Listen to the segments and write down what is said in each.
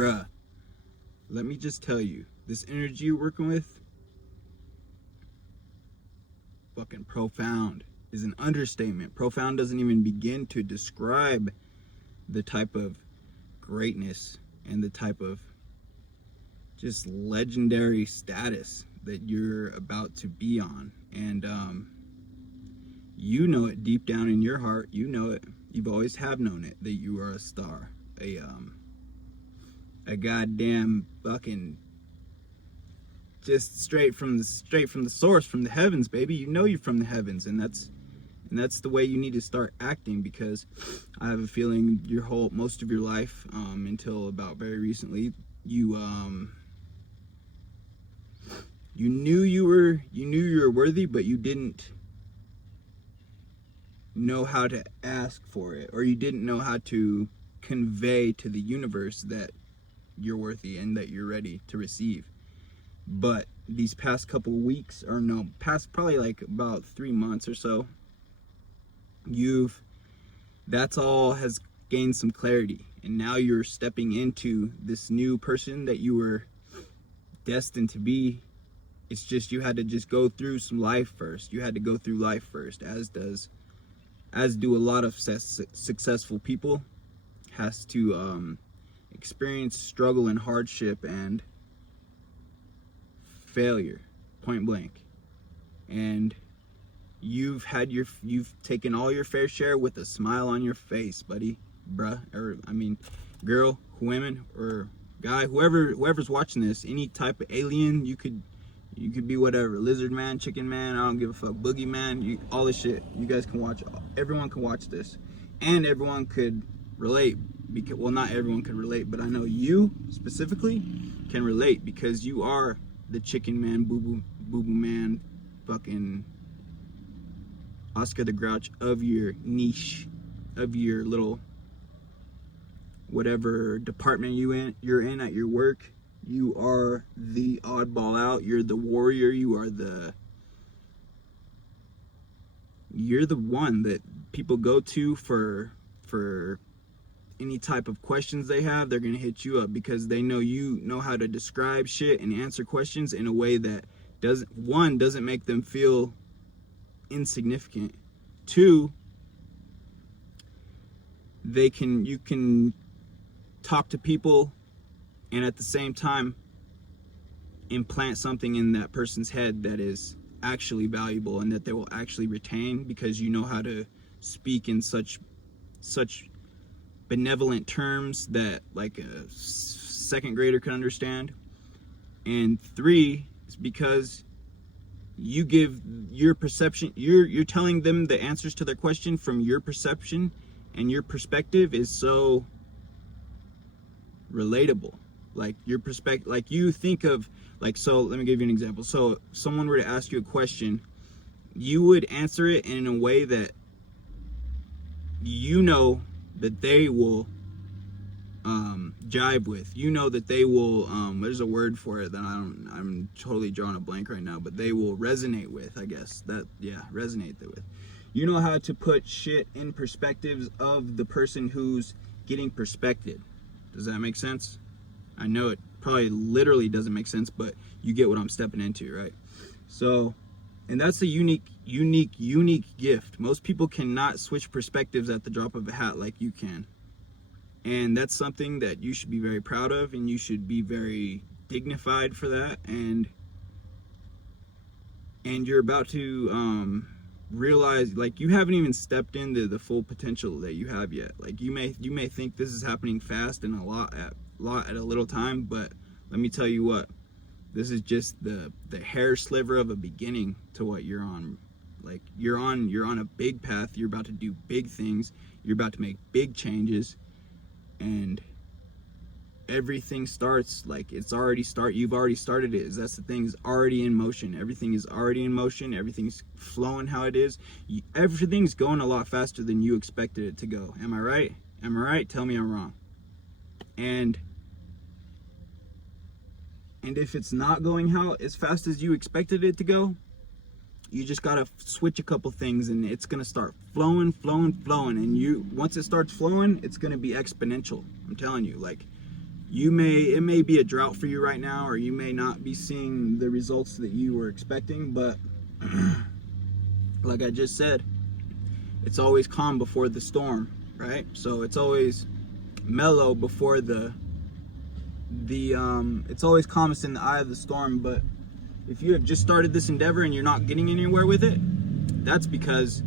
Bruh, let me just tell you, this energy you're working with, fucking profound is an understatement. Profound doesn't even begin to describe the type of greatness and the type of just legendary status that you're about to be on. And you know it deep down in your heart. You know it. You've always have known it, that you are a star, a goddamn fucking just straight from the source, from the heavens, baby. You know you're from the heavens, and that's the way you need to start acting, because I have a feeling most of your life, until about very recently, you knew you were worthy, but you didn't know how to ask for it, or you didn't know how to convey to the universe that you're worthy and that you're ready to receive. But these past couple weeks, or no, past probably like about 3 months or so, that's all has gained some clarity, and now you're stepping into this new person that you were destined to be. It's just you had to just go through some life first. You had to go through life first, as do a lot of successful people. Has to experience struggle and hardship and failure, point blank. And you've taken all your fair share with a smile on your face, buddy, bruh, or I mean, girl, women, or guy, whoever's watching this, any type of alien. You could be whatever, lizard man, chicken man, I don't give a fuck, boogie man, all this shit. You guys can watch, everyone can watch this, and everyone could relate, because, well, not everyone could relate, but I know you specifically can relate, because you are the chicken man, boo boo man, fucking Oscar the Grouch of your niche, of your little whatever department you're in at your work. You are the oddball out. You're the warrior. You're the one that people go to for any type of questions they have. They're gonna hit you up because they know you know how to describe shit and answer questions in a way that doesn't make them feel insignificant. 2, you can talk to people and at the same time implant something in that person's head that is actually valuable and that they will actually retain, because you know how to speak in such benevolent terms that like a second grader can understand. And 3 is because you give your perception, you're telling them the answers to their question from your perception, and your perspective is so relatable. Like your perspective, like you think of, like, so let me give you an example. So someone were to ask you a question, you would answer it in a way that you know that they will jive with. You know that they will, there's a word for it that I'm totally drawing a blank right now, but they will resonate with, I guess. Resonate with. You know how to put shit in perspectives of the person who's getting perspected. Does that make sense? I know it probably literally doesn't make sense, but you get what I'm stepping into, right? So, and that's a unique gift. Most people cannot switch perspectives at the drop of a hat like you can. And that's something that you should be very proud of, and you should be very dignified for that. And you're about to realize, like, you haven't even stepped into the full potential that you have yet. Like, you may think this is happening fast and a lot at a little time, but let me tell you what, this is just the hair sliver of a beginning to what you're on. Like, you're on a big path. You're about to do big things. You're about to make big changes, and everything starts like you've already started it. That's the thing, is already in motion. Everything is already in motion. Everything's flowing how it is. Everything's going a lot faster than you expected it to go. Am I right? Tell me I'm wrong. And if it's not going how as fast as you expected it to go, you just gotta switch a couple things, and it's gonna start flowing. And once it starts flowing, it's gonna be exponential. I'm telling you, like, it may be a drought for you right now, or you may not be seeing the results that you were expecting, but like I just said, it's always calm before the storm, right? So it's always mellow before it's always calmest in the eye of the storm. But if you have just started this endeavor and you're not getting anywhere with it, that's because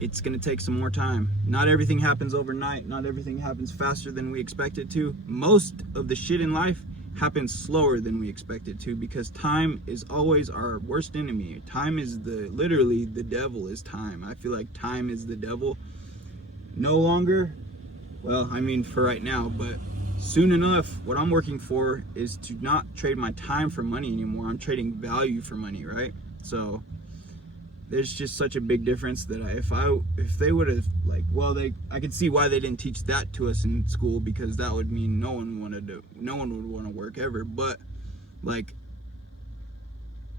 it's going to take some more time. Not everything happens overnight. Not everything happens faster than we expect it to. Most of the shit in life happens slower than we expect it to, because time is always our worst enemy. Time is literally the devil is time. I feel like time is the devil. No longer, well, I mean for right now, but soon enough, what I'm working for is to not trade my time for money anymore. I'm trading value for money, right? So there's just such a big difference that if they would have, like, well, I could see why they didn't teach that to us in school, because that would mean no one would want to work ever. But like,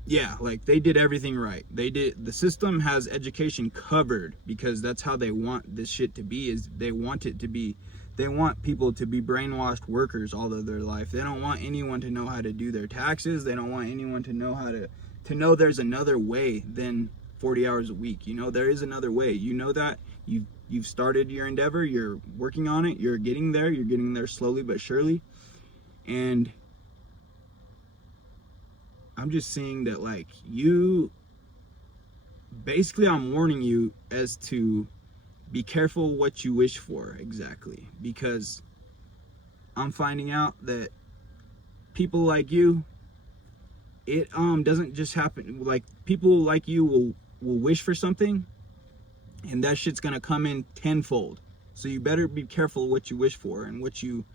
yeah, like they did everything right. The system has education covered, because that's how they want this shit to be. Is they want people to be brainwashed workers all of their life. They don't want anyone to know how to do their taxes. They don't want anyone to know how to know there's another way than 40 hours a week. You know, there is another way. You know that. You've started your endeavor. You're working on it. You're getting there. You're getting there slowly but surely. And I'm just saying that, like, I'm warning you as to be careful what you wish for, exactly. Because I'm finding out that people like you, it doesn't just happen. Like, people like you will wish for something, and that shit's gonna come in tenfold. So you better be careful what you wish for and what you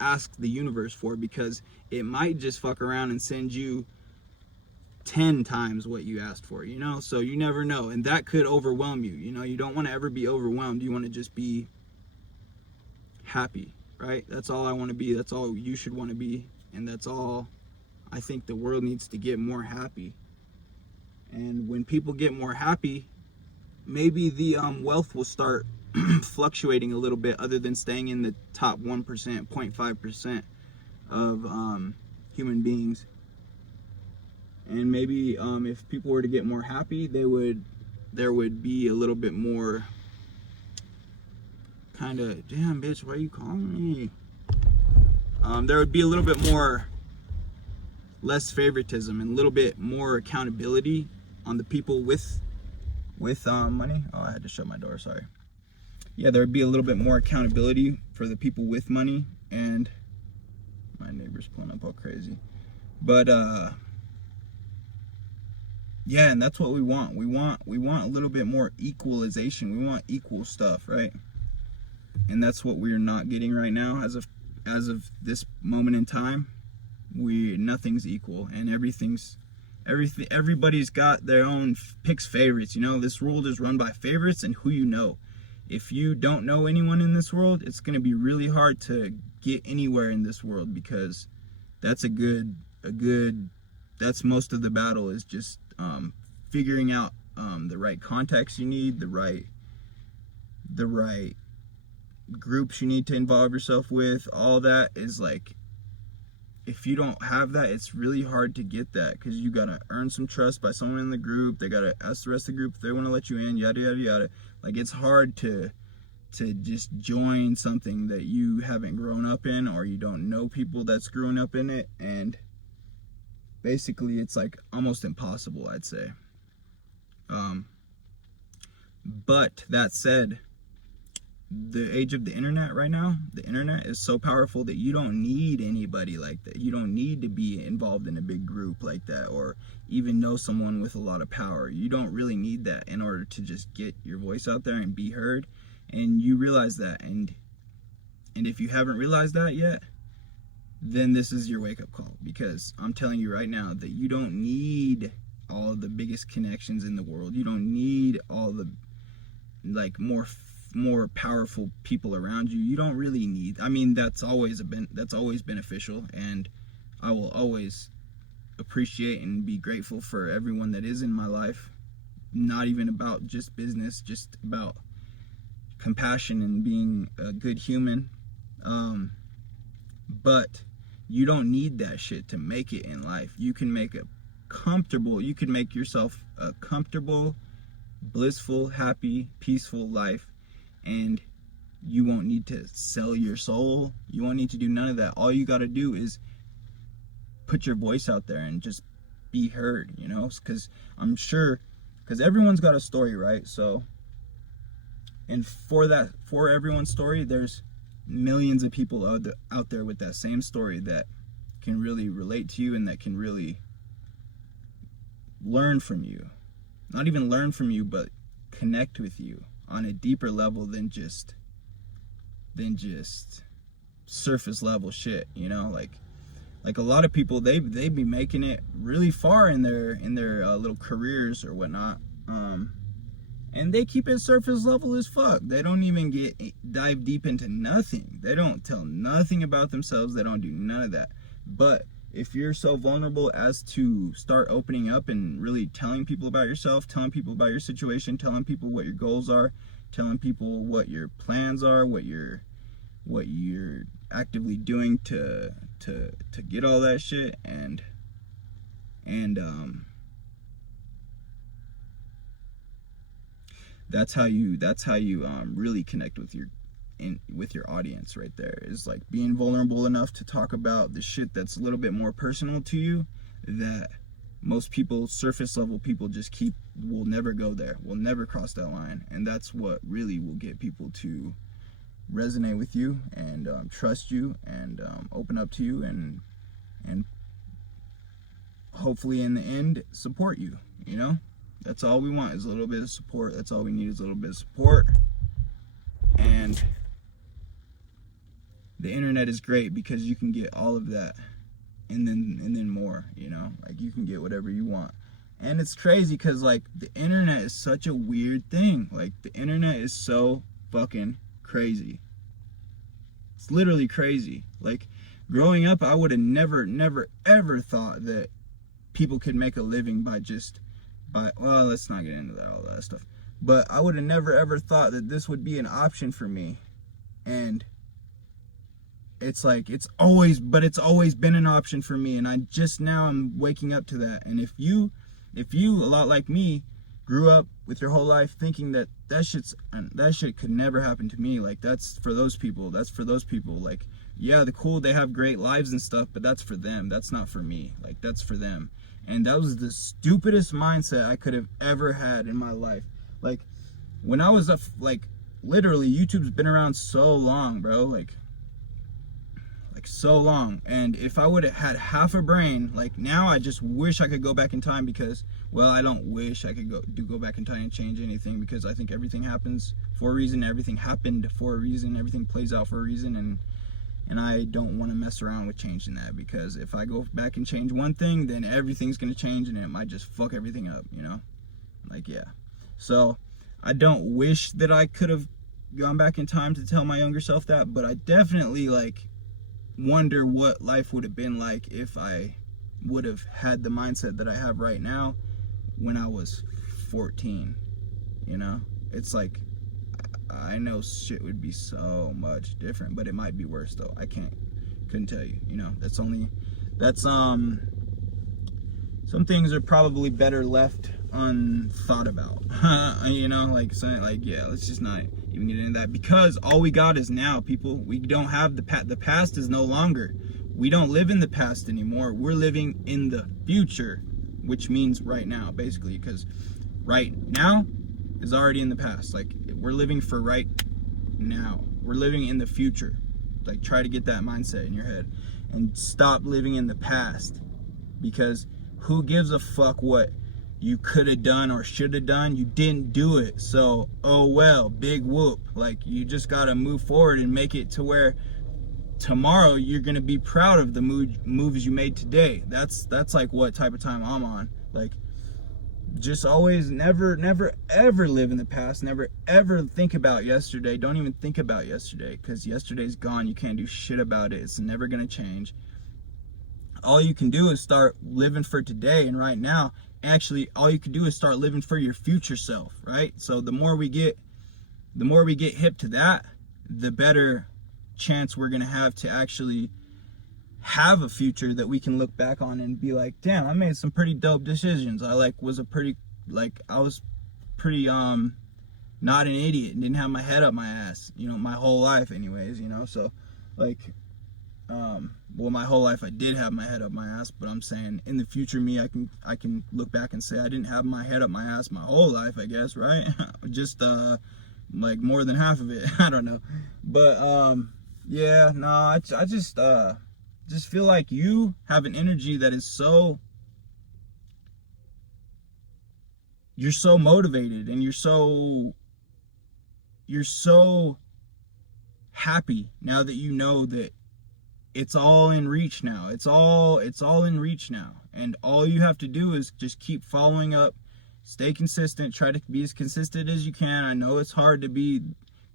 ask the universe for, because it might just fuck around and send you 10 times what you asked for, you know? So you never know, and that could overwhelm you. You know, you don't want to ever be overwhelmed. You want to just be happy, right? That's all I want to be. That's all you should want to be, and that's all I think the world needs to get more happy. And when people get more happy, maybe the wealth will start fluctuating a little bit, other than staying in the top 1%, 0.5% of human beings. And maybe if people were to get more happy, there would be a little bit more kind of, damn bitch, why are you calling me? There would be a little bit more, less favoritism, and a little bit more accountability on the people with money. Oh, I had to shut my door, sorry. Yeah, there would be a little bit more accountability for the people with money. And my neighbor's pulling up all crazy. But yeah, and that's what we want. We want a little bit more equalization. We want equal stuff, right? And that's what we're not getting right now. As of this moment in time, nothing's equal, and everybody's got their own picks, favorites. You know, this world is run by favorites and who you know. If you don't know anyone in this world, it's going to be really hard to get anywhere in this world, because that's that's most of the battle, is just figuring out the right contacts you need, the right groups you need to involve yourself with. All that is, like, if you don't have that, it's really hard to get that, because you gotta earn some trust by someone in the group. They gotta ask the rest of the group if they want to let you in, yada yada yada. Like, it's hard to just join something that you haven't grown up in, or you don't know people that's grown up in it. And basically it's like almost impossible, I'd say. But that said, the age of the internet right now, the internet is so powerful that you don't need anybody like that. You don't need to be involved in a big group like that, or even know someone with a lot of power. You don't really need that in order to just get your voice out there and be heard. And you realize that, and if you haven't realized that yet, then this is your wake-up call, because I'm telling you right now that you don't need all of the biggest connections in the world. You don't need all the, like, more powerful people around you. You don't really need, I mean, that's always beneficial, and I will always appreciate and be grateful for everyone that is in my life. Not even about just business, just about compassion and being a good human. But you don't need that shit to make it in life. You can make you can make yourself a comfortable, blissful, happy, peaceful life, and you won't need to sell your soul. You won't need to do none of that. All you got to do is put your voice out there and just be heard, you know? Because I'm sure, because everyone's got a story, right? So, and for everyone's story, there's millions of people out there with that same story that can really relate to you and that can really learn from you. Not even learn from you, but connect with you on a deeper level than just surface level shit, you know? Like a lot of people, they be making it really far in their little careers or whatnot, and they keep it surface level as fuck. They don't even dive deep into nothing. They don't tell nothing about themselves. They don't do none of that. But if you're so vulnerable as to start opening up and really telling people about yourself, telling people about your situation, telling people what your goals are, telling people what your plans are, what you're actively doing to get all that shit, and that's how you really connect with your audience right there, is like being vulnerable enough to talk about the shit that's a little bit more personal to you, that most people, surface level people, will never go there, will never cross that line. And that's what really will get people to resonate with you and trust you and open up to you and hopefully in the end support you, you know? That's all we want, is a little bit of support. That's all we need, is a little bit of support. And the internet is great because you can get all of that and then more, you know? Like, you can get whatever you want. And it's crazy because, like, the internet is such a weird thing. Like, the internet is so fucking crazy. It's literally crazy. Like, growing up, I would have never ever thought that people could make a living by well, let's not get into all that stuff, but I would have never ever thought that this would be an option for me. And it's like, it's always been an option for me, and I just now am waking up to that. And if you a lot like me, grew up with your whole life thinking that shit could never happen to me, like, that's for those people. Like, yeah, they have great lives and stuff, but that's for them. That's not for me. Like, that's for them. And that was the stupidest mindset I could have ever had in my life. Like, when I was literally, YouTube's been around so long, bro, like so long. And if I would have had half a brain, like, now I just wish I could go back in time, because, well, I don't wish I could go back in time and change anything, because I think everything happens for a reason, everything happened for a reason, everything plays out for a reason, and I don't want to mess around with changing that, because if I go back and change one thing, then everything's going to change, and it might just fuck everything up, you know? Like, yeah. So I don't wish that I could have gone back in time to tell my younger self that, but I definitely, like, wonder what life would have been like if I would have had the mindset that I have right now when I was 14, you know? It's like, I know shit would be so much different, but it might be worse though. I couldn't tell you, you know? Some things are probably better left unthought about. You know, like, yeah, let's just not even get into that, because all we got is now, people. We don't have the past is no longer. We don't live in the past anymore. We're living in the future, which means right now, basically, because right now is already in the past. Like, we're living for right now. We're living in the future. Like, try to get that mindset in your head and stop living in the past, because who gives a fuck what you could have done or should have done? You didn't do it, so oh well, big whoop. Like, you just gotta move forward and make it to where tomorrow you're gonna be proud of the moves you made today. That's like what type of time I'm on. Like, just always never ever live in the past. Never ever think about yesterday. Don't even think about yesterday, because yesterday's gone. You can't do shit about it. It's never gonna change. All you can do is start living for today and right now. Actually, all you can do is start living for your future self, right? So the more we get hip to that, the better chance we're gonna have to actually have a future that we can look back on and be like, damn, I made some pretty dope decisions. I was pretty not an idiot and didn't have my head up my ass, my whole life anyways, so like, well, my whole life I did have my head up my ass, but I'm saying in the future me, I can look back and say I didn't have my head up my ass my whole life, I guess, right? Just like more than half of it. I don't know, but yeah, no, I just feel like you have an energy that is you're so motivated, and you're so happy now that you know that it's all in reach now. It's all in reach now. And all you have to do is just keep following up, stay consistent, try to be as consistent as you can. I know it's hard to be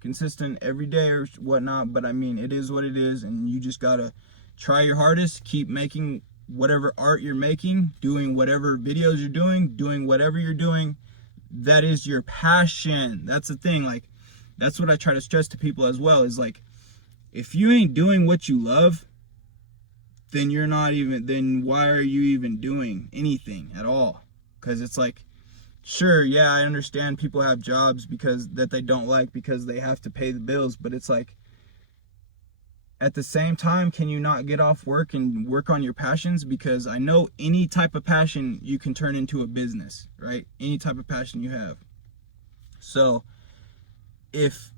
consistent every day or whatnot, but I mean, it is what it is, and you just gotta try your hardest, keep making whatever art you're making, doing whatever videos you're doing whatever you're doing. That is your passion. That's the thing. Like, that's what I try to stress to people as well, is like, if you ain't doing what you love, then then why are you even doing anything at all? Because it's like, sure, yeah, I understand people have jobs that they don't like because they have to pay the bills, but it's like, at the same time, can you not get off work and work on your passions? Because I know any type of passion you can turn into a business, right? Any type of passion you have. So if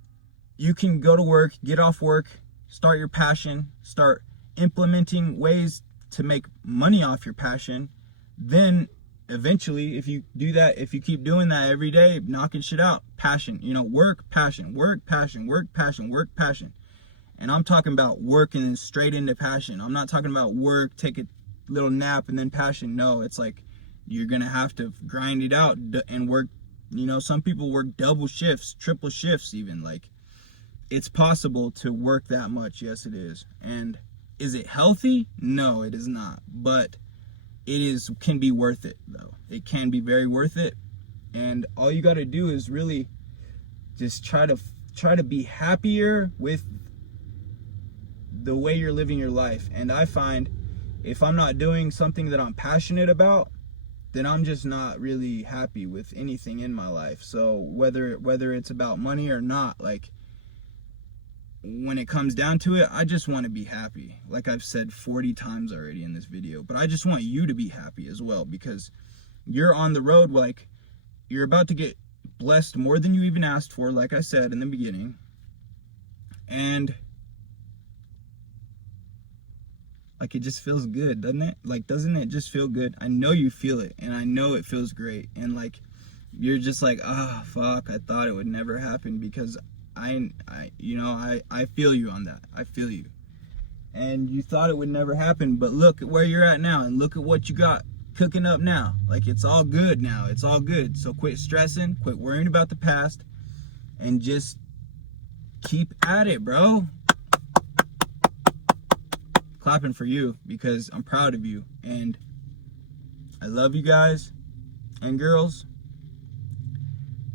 you can go to work, get off work, start your passion, start implementing ways to make money off your passion, then eventually, if you do that, if you keep doing that every day, knocking shit out, passion, work, passion, work, passion, work, passion, work, passion. And I'm talking about work and then straight into passion. I'm not talking about work, take a little nap and then passion. No, it's like you're going to have to grind it out and work. Some people work double shifts, triple shifts even. Like, it's possible to work that much. Yes, it is. And is it healthy? No, it is not. But can be worth it, though. It can be very worth it. And all you got to do is really just try to be happier with the way you're living your life. And I find if I'm not doing something that I'm passionate about, then I'm just not really happy with anything in my life. So whether it's about money or not, like, when it comes down to it, I just want to be happy. Like I've said 40 times already in this video, but I just want you to be happy as well, because you're on the road. Like, you're about to get blessed more than you even asked for, like I said in the beginning. And like, it just feels good, doesn't it? Like, doesn't it just feel good? I know you feel it, and I know it feels great. And like, you're just like, fuck, I thought it would never happen, because I feel you on that. I feel you. And you thought it would never happen, but look at where you're at now, and look at what you got cooking up now. Like, it's all good now. It's all good. So quit stressing, quit worrying about the past, and just keep at it, bro. Clapping for you, because I'm proud of you, and I love you guys and girls,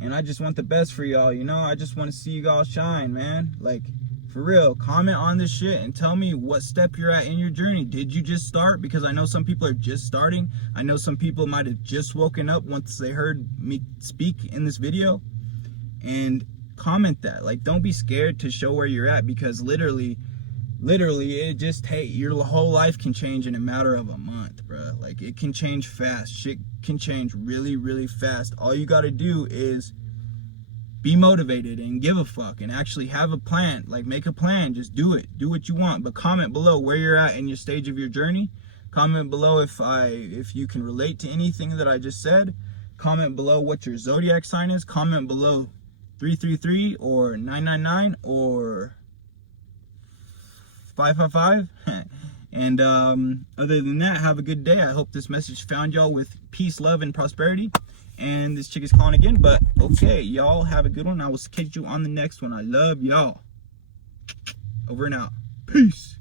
and I just want the best for y'all. I just want to see you all shine, man. Like, for real, comment on this shit and tell me what step you're at in your journey. Did you just start? Because I know some people are just starting. I know some people might have just woken up once they heard me speak in this video. And comment that. Like, don't be scared to show where you're at, because literally it just, hey, your whole life can change in a matter of a month, bro. Like, it can change fast. Shit can change really, really fast. All you got to do is be motivated and give a fuck and actually have a plan. Like, make a plan. Just do it. Do what you want. But comment below where you're at in your stage of your journey. Comment below if you can relate to anything that I just said. Comment below what your zodiac sign is. Comment below 333 or 999 or 555. And other than that, have a good day. I hope this message found y'all with peace, love, and prosperity. And this chick is calling again, but okay, y'all have a good one. I will catch you on the next one. I love y'all. Over and out. Peace.